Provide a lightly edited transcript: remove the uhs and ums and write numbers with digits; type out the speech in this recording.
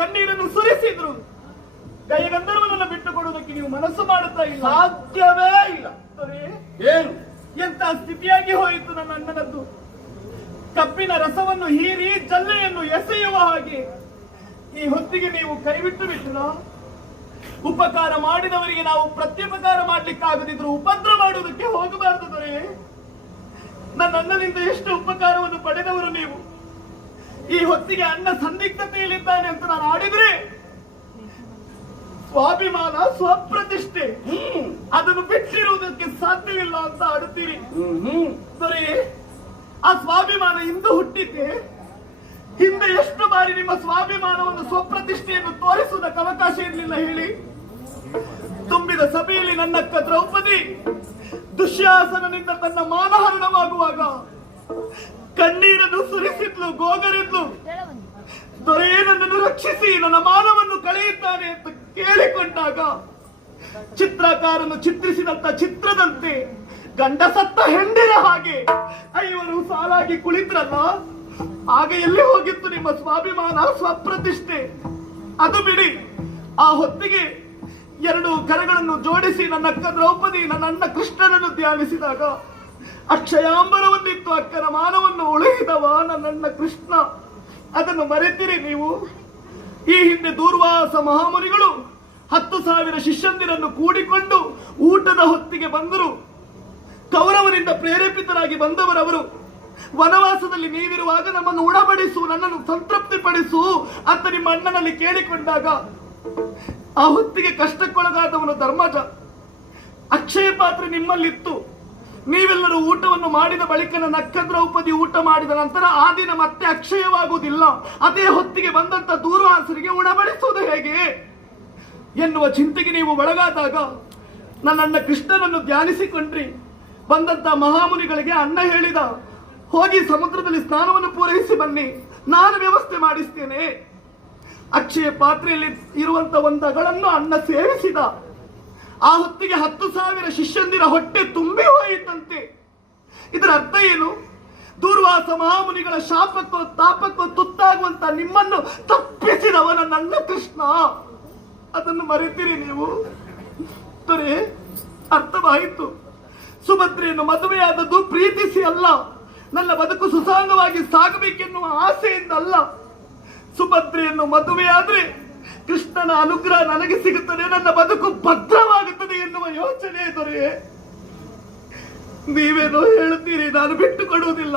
ಕಣ್ಣೀರನ್ನು ಸುರಿಸಿದ್ರು ಗಯಗಂಧರ್ವನನ್ನು ಬಿಟ್ಟು ಕೊಡುವುದಕ್ಕೆ ನೀವು ಮನಸ್ಸು ಮಾಡುತ್ತಾ ಇಲ್ಲ. ಸಾಧ್ಯವೇ ಇಲ್ಲ. ಏನು ಎಂತ ಸ್ಥಿತಿಯಾಗಿ ಹೋಯಿತು ನನ್ನ ಅಣ್ಣನದ್ದು. ಕಬ್ಬಿನ ರಸವನ್ನು ಹೀರಿ ಜಲ್ಲೆಯನ್ನು ಎಸೆಯುವ ಹಾಗೆ ಈ ಹೊತ್ತಿಗೆ ನೀವು ಕೈಬಿಟ್ಟು ಬಿಟ್ಟಿರ. ಉಪಕಾರ ಮಾಡಿದವರಿಗೆ ನಾವು ಪ್ರತ್ಯುಪಕಾರ ಮಾಡ್ಲಿಕ್ಕಾಗದಿದ್ರು ಉಪದ್ರ ಮಾಡುವುದಕ್ಕೆ ಹೋಗಬಾರದು ದೊರೆ. ನನ್ನ ಅಣ್ಣನಿಂದ ಎಷ್ಟು ಉಪಕಾರವನ್ನು ಪಡೆದವರು ನೀವು. ಈ ಹೊತ್ತಿಗೆ ಅಣ್ಣ ಸಂದಿಗ್ಧತೆಯಲ್ಲಿದ್ದಾನೆ ಅಂತ ನಾನು ಆಡಿದ್ರೆ ಸ್ವಾಭಿಮಾನ ಸ್ವಪ್ರತಿಷ್ಠೆ ಅದನ್ನು ಬಿಟ್ಟಿರುವುದಕ್ಕೆ ಸಾಧ್ಯವಿಲ್ಲ ಅಂತ ಆಡುತ್ತೀರಿ ದೊರೆ. ಆ ಸ್ವಾಭಿಮಾನ ಇಂದು ಹುಟ್ಟಿದ್ದೆ. ಹಿಂದೆ ಎಷ್ಟು ಬಾರಿ ನಿಮ್ಮ ಸ್ವಾಭಿಮಾನವನ್ನು ಸ್ವಪ್ರತಿಷ್ಠೆಯನ್ನು ತೋರಿಸುವುದಕ್ಕೆ ಅವಕಾಶ ಇರಲಿಲ್ಲ ಹೇಳಿ. ತುಂಬಿದ ಸಭೆಯಲ್ಲಿ ನನ್ನಕ್ಕ ದ್ರೌಪದಿ ದುಶ್ಯಾಸನನಿಂದ ತನ್ನ ಮಾನಹರಣವಾಗುವಾಗ ಕಣ್ಣೀರನ್ನು ಸುರಿಸಿದ್ಲು, ಗೋಗರಿದ್ಲು. ದೊರೆ ನನ್ನನ್ನು ರಕ್ಷಿಸಿ, ನನ್ನ ಮಾನವನ್ನು ಕಳೆಯುತ್ತಾನೆ ಅಂತ ಕೇಳಿಕೊಂಡಾಗ ಚಿತ್ರಕಾರನು ಚಿತ್ರಿಸಿದಂತ ಚಿತ್ರದಂತೆ ಗಂಡ ಸತ್ತ ಹೆಂಡಿರ ಹಾಗೆ ಐವರು ಸಾಲಾಗಿ ಕುಳಿತ್ರಲ್ಲ. ಆಗ ಎಲ್ಲಿ ಹೋಗಿತ್ತು ನಿಮ್ಮ ಸ್ವಾಭಿಮಾನ ಸ್ವಪ್ರತಿಷ್ಠೆ? ಅದು ಬಿಡಿ. ಆ ಹೊತ್ತಿಗೆ ಎರಡು ಕರಗಳನ್ನು ಜೋಡಿಸಿ ನನ್ನ ಅಕ್ಕ ದ್ರೌಪದಿ ನನ್ನ ಅಣ್ಣ ಕೃಷ್ಣನನ್ನು ಧ್ಯಾನಿಸಿದಾಗ ಅಕ್ಷಯಾಂಬರವನ್ನಿತ್ತು ಅಕ್ಕನ ಮಾನವನ್ನು ಉಳಿಸಿದವ ನನ್ನಣ್ಣ ಕೃಷ್ಣ. ಅದನ್ನು ಮರೆತಿರಿ ನೀವು. ಈ ಹಿಂದೆ ದೂರ್ವಾಸ ಮಹಾಮುನಿಗಳು 10,000 ಶಿಷ್ಯಂದಿರನ್ನು ಕೂಡಿಕೊಂಡು ಊಟದ ಹೊತ್ತಿಗೆ ಬಂದರು. ಕೌರವರಿಂದ ಪ್ರೇರೇಪಿತರಾಗಿ ಬಂದವರವರು. ವನವಾಸದಲ್ಲಿ ನೀವಿರುವಾಗ ನಮ್ಮನ್ನು ಉಣಬಡಿಸು, ನನ್ನನ್ನು ಸಂತೃಪ್ತಿಪಡಿಸು ಅಂತ ನಿಮ್ಮ ಅಣ್ಣನಲ್ಲಿ ಕೇಳಿಕೊಂಡಾಗ ಆ ಹೊತ್ತಿಗೆ ಕಷ್ಟಕ್ಕೊಳಗಾದವನು ಧರ್ಮಜ. ಅಕ್ಷಯ ಪಾತ್ರೆ ನಿಮ್ಮಲ್ಲಿತ್ತು. ನೀವೆಲ್ಲರೂ ಊಟವನ್ನು ಮಾಡಿದ ಬಳಿಕ ನನ್ನ ಅಕ್ಕ ದ್ರೌಪದಿ ಊಟ ಮಾಡಿದ ನಂತರ ಆ ದಿನ ಮತ್ತೆ ಅಕ್ಷಯವಾಗುವುದಿಲ್ಲ. ಅದೇ ಹೊತ್ತಿಗೆ ಬಂದಂತ ದೂರ್ವಾಸರಿಗೆ ಉಣಬಡಿಸುವುದು ಹೇಗೆ ಎನ್ನುವ ಚಿಂತೆಗೆ ನೀವು ಒಳಗಾದಾಗ ನನ್ನಣ್ಣ ಕೃಷ್ಣನನ್ನು ಧ್ಯಾನಿಸಿಕೊಂಡ್ರಿ. ಬಂದಂತ ಮಹಾಮುನಿಗಳಿಗೆ ಅಣ್ಣ ಹೇಳಿದ, ಹೋಗಿ ಸಮುದ್ರದಲ್ಲಿ ಸ್ನಾನವನ್ನು ಪೂರೈಸಿ ಬನ್ನಿ, ನಾನು ವ್ಯವಸ್ಥೆ ಮಾಡಿಸ್ತೇನೆ. ಅಕ್ಷಯ ಪಾತ್ರೆಯಲ್ಲಿ ಇರುವಂತ ಒಂದಗಳನ್ನು ಅಣ್ಣ ಸೇವಿಸಿದ. ಆ ಹೊತ್ತಿಗೆ 10,000 ಶಿಷ್ಯಂದಿರ ಹೊಟ್ಟೆ ತುಂಬಿ ಹೋಯಿತಂತೆ. ಇದರ ಅರ್ಥ ಏನು? ದೂರ್ವಾಸ ಮಹಾಮುನಿಗಳ ಶಾಪಕ್ಕೋ ತಾಪಕ್ಕೋ ತುತ್ತಾಗುವಂತ ನಿಮ್ಮನ್ನು ತಪ್ಪಿಸಿದವ ನನ್ನ ಕೃಷ್ಣ. ಅದನ್ನು ಮರೆತಿರಿ ನೀವು ದೊರೆ. ಅರ್ಥವಾಯಿತು. ಸುಭದ್ರೆಯನ್ನು ಮದುವೆಯಾದದ್ದು ಪ್ರೀತಿಸಿ ಅಲ್ಲ, ನನ್ನ ಬದುಕು ಸುಸಾಂಗವಾಗಿ ಸಾಗಬೇಕೆನ್ನುವ ಆಸೆಯಿಂದ ಅಲ್ಲ. ಸುಭದ್ರೆಯನ್ನು ಮದುವೆಯಾದ್ರೆ ಕೃಷ್ಣನ ಅನುಗ್ರಹ ನನಗೆ ಸಿಗುತ್ತದೆ, ನನ್ನ ಬದುಕು ಭದ್ರವಾಗುತ್ತದೆ ಎನ್ನುವ ಯೋಚನೆ ದೊರೆ. ನೀವೇನೋ ಹೇಳುತ್ತೀರಿ, ನಾನು ಬಿಟ್ಟು ಕೊಡುವುದಿಲ್ಲ.